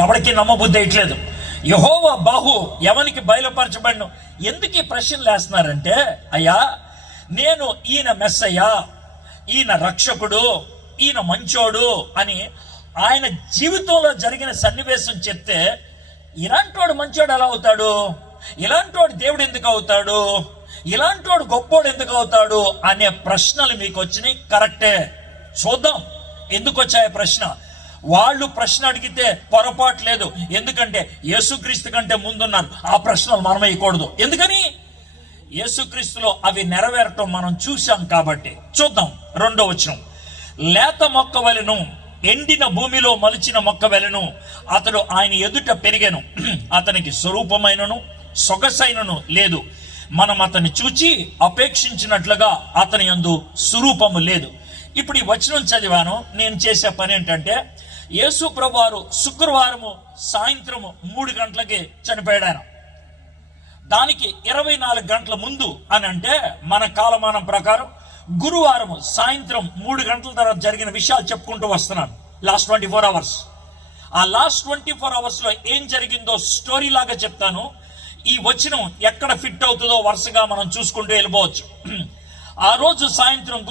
ఎవరికి నమ్మబుద్ధి వేయట్లేదు. యెహోవా బాహు ఎవరికి బయలుపరచబడిను. ఎందుకు ఈ ప్రశ్నలు వేస్తున్నారంటే, అయ్యా నేను ఈయన మెస్సయ్యా, ఈయన రక్షకుడు, ఈయన మంచోడు అని ఆయన జీవితంలో జరిగిన సన్నివేశం చెప్తే, ఇలాంటోడు మంచోడు ఎలా అవుతాడు, ఇలాంటోడు దేవుడు ఎందుకు అవుతాడు, ఇలాంటోడు గొప్పోడు ఎందుకు అవుతాడు అనే ప్రశ్నలు మీకు వచ్చినాయి. కరెక్టే, చూద్దాం ఎందుకు వచ్చాయి ప్రశ్న. వాళ్ళు ప్రశ్న అడిగితే పొరపాటు లేదు, ఎందుకంటే యేసుక్రీస్తు కంటే ముందున్నారు. ఆ ప్రశ్నలు మనం వేయకూడదు. ఎందుకని? యేసుక్రీస్తులో అవి నెరవేరటం మనం చూసాం కాబట్టి. చూద్దాం 2వ వచనం. లేత మొక్క వలెను, ఎండిన భూమిలో మలిచిన మొక్క వలెను అతడు ఆయన ఎదుట పెరిగెను. అతనికి స్వరూపమైనను సొగసైనను లేదు. మనం అతన్ని చూచి అపేక్షించినట్లుగా అతని యందు స్వరూపము లేదు. ఇప్పుడు ఈ వచనం చదివాను. నేను చేసే పని ఏంటంటే, యేసు ప్రభువారు శుక్రవారము సాయంత్రము 3 గంటలకి చనిపోయాడు. ఆయన దానికి 24 గంటల ముందు అని అంటే మన కాలమానం ప్రకారం గురువారము సాయంత్రం 3 గంటల తర్వాత జరిగిన విషయాలు చెప్పుకుంటూ వస్తున్నాను. Last 24 hours. ఆ లాస్ట్ 24 అవర్స్ లో ఏం జరిగిందో స్టోరీ లాగా చెప్తాను. ఈ వచనం ఎక్కడ ఫిట్ అవుతుందో వరుసగా మనం చూసుకుంటూ వెళ్ళిపోవచ్చు. ఆ రోజు సాయంత్రం